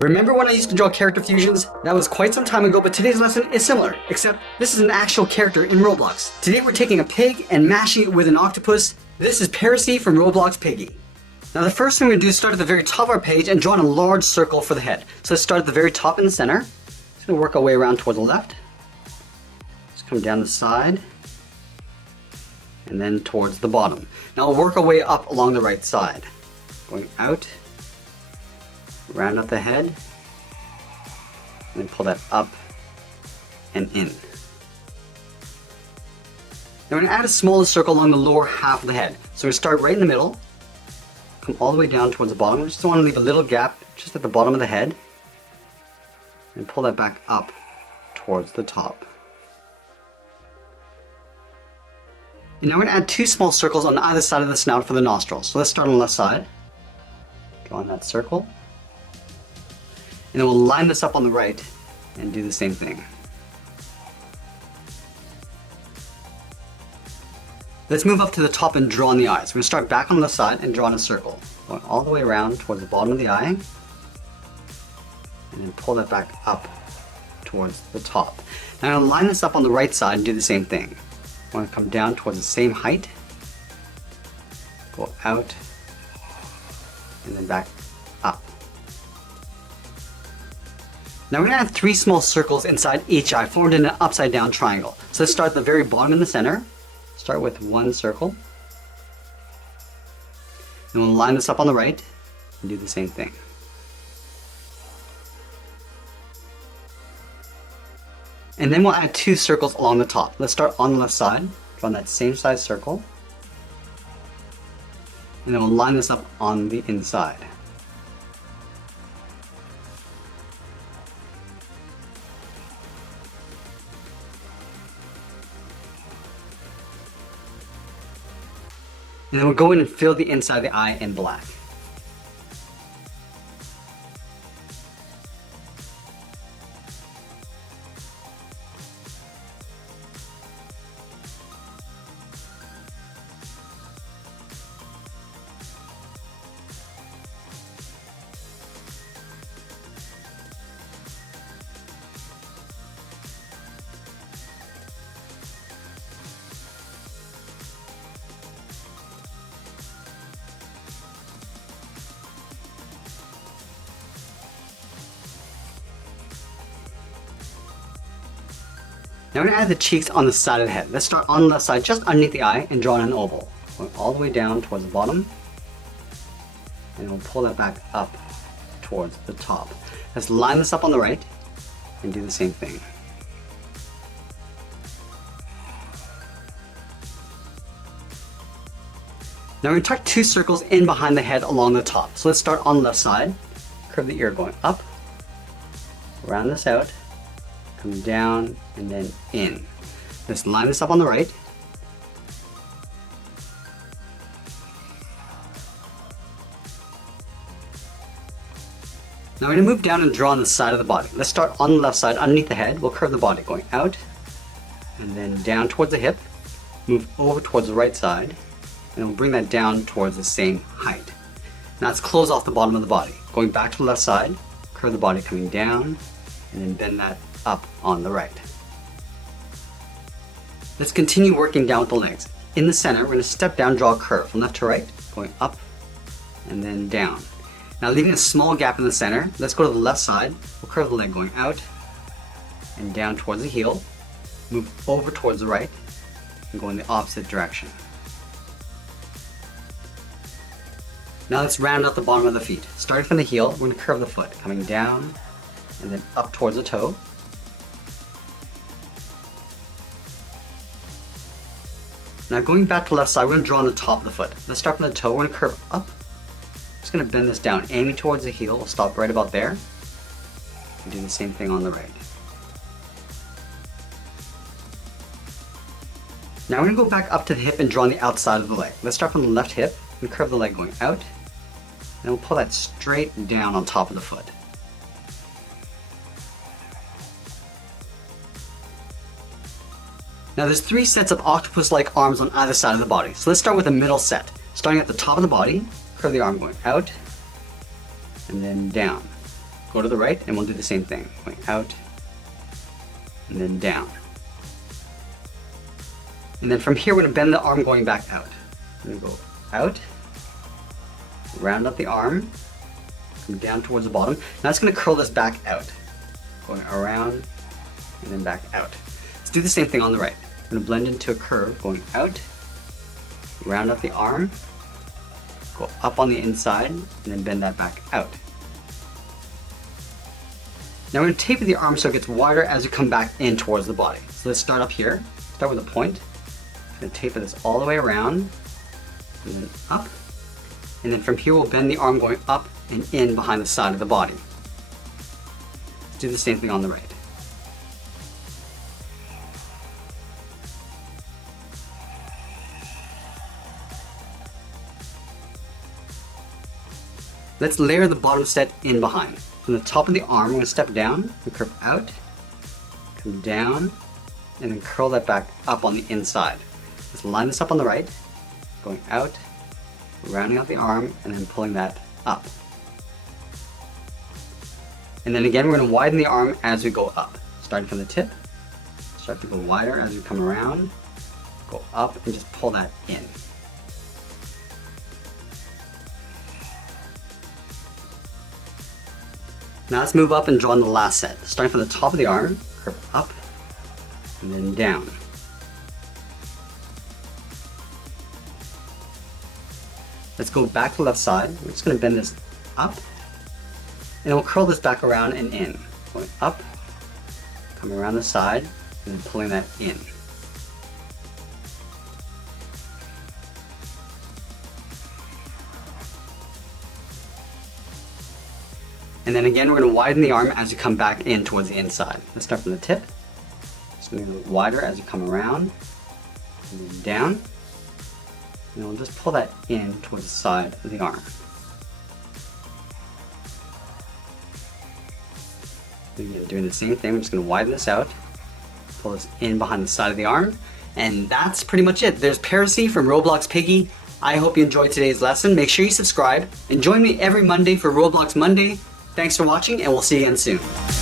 Remember when I used to draw character fusions? That was quite some time ago, but today's lesson is similar, except this is an actual character in Roblox. Today we're taking a pig and mashing it with an octopus. This is Parasee from Roblox Piggy. Now the first thing we're going to do is start at the very top of our page and draw in a large circle for the head. So let's start at the very top in the center. Just going to work our way around toward the left. Just come down the side. And then towards the bottom. Now we'll work our way up along the right side. Going out. Round up the head, and then pull that up and in. Now we're going to add a smaller circle along the lower half of the head. So we start right in the middle, come all the way down towards the bottom. We just want to leave a little gap just at the bottom of the head, and pull that back up towards the top. And now we're going to add two small circles on either side of the snout for the nostrils. So let's start on the left side, draw in that circle. And then we'll line this up on the right and do the same thing. Let's move up to the top and draw on the eyes. We're going to start back on the left side and draw in a circle. Going all the way around towards the bottom of the eye. And then pull that back up towards the top. Now I'm going to line this up on the right side and do the same thing. I want to come down towards the same height. Go out. And then back up. Now we're going to add three small circles inside each eye formed in an upside down triangle. So let's start at the very bottom in the center. Start with one circle. And we'll line this up on the right and do the same thing. And then we'll add two circles along the top. Let's start on the left side, draw on that same size circle. And then we'll line this up on the inside. And then we'll go in and fill the inside of the eye in black. Now we're going to add the cheeks on the side of the head. Let's start on the left side, just underneath the eye, and draw in an oval. Going all the way down towards the bottom. And we'll pull that back up towards the top. Let's line this up on the right, and do the same thing. Now we're going to tuck two circles in behind the head along the top. So let's start on the left side. Curve the ear going up. Round this out. Come down and then in. Let's line this up on the right. Now we're going to move down and draw on the side of the body. Let's start on the left side underneath the head. We'll curve the body going out and then down towards the hip. Move over towards the right side and we'll bring that down towards the same height. Now let's close off the bottom of the body. Going back to the left side, curve the body coming down and then bend that up on the right. Let's continue working down with the legs. In the center, we're going to step down, draw a curve from left to right, going up and then down. Now leaving a small gap in the center, let's go to the left side. We'll curve the leg going out and down towards the heel. Move over towards the right and go in the opposite direction. Now let's round out the bottom of the feet. Starting from the heel, we're going to curve the foot, coming down and then up towards the toe. Now going back to the left side, we're going to draw on the top of the foot. Let's start from the toe, we're going to curve up. Just going to bend this down, aiming towards the heel. We'll stop right about there. And do the same thing on the right. Now we're going to go back up to the hip and draw on the outside of the leg. Let's start from the left hip and curve the leg going out. And we'll pull that straight down on top of the foot. Now there's three sets of octopus-like arms on either side of the body. So let's start with the middle set. Starting at the top of the body, curve the arm going out, and then down. go to the right, and we'll do the same thing. Going out, and then down. And then from here, we're gonna bend the arm going back out. We're gonna go out, round up the arm, come down towards the bottom. Now it's gonna curl this back out. Going around, and then back out. Let's do the same thing on the right. We're gonna blend into a curve, going out, round up the arm, go up on the inside, and then bend that back out. Now we're going to taper the arm so it gets wider as you come back in towards the body. So let's start up here. Start with a point. I'm going to taper this all the way around, and then up. And then from here we'll bend the arm going up and in behind the side of the body. Let's do the same thing on the right. Let's layer the bottom set in behind. From the top of the arm, we're going to step down and curve out, come down, and then curl that back up on the inside. Let's line this up on the right, going out, rounding out the arm, and then pulling that up. And then again, we're going to widen the arm as we go up. Starting from the tip, start to go wider as we come around, go up, and just pull that in. Now let's move up and draw in the last set. Starting from the top of the arm, curve up, and then down. Let's go back to the left side. We're just going to bend this up, and we'll curl this back around and in. Going up, coming around the side, and then pulling that in. And then again, we're going to widen the arm as you come back in towards the inside. Let's start from the tip. Just going to go wider as you come around, and then down. And we'll just pull that in towards the side of the arm. Again, doing the same thing, we're just going to widen this out, pull this in behind the side of the arm, and that's pretty much it. There's Parasee from Roblox Piggy. I hope you enjoyed today's lesson. Make sure you subscribe and join me every Monday for Roblox Monday. Thanks for watching, and we'll see you again soon.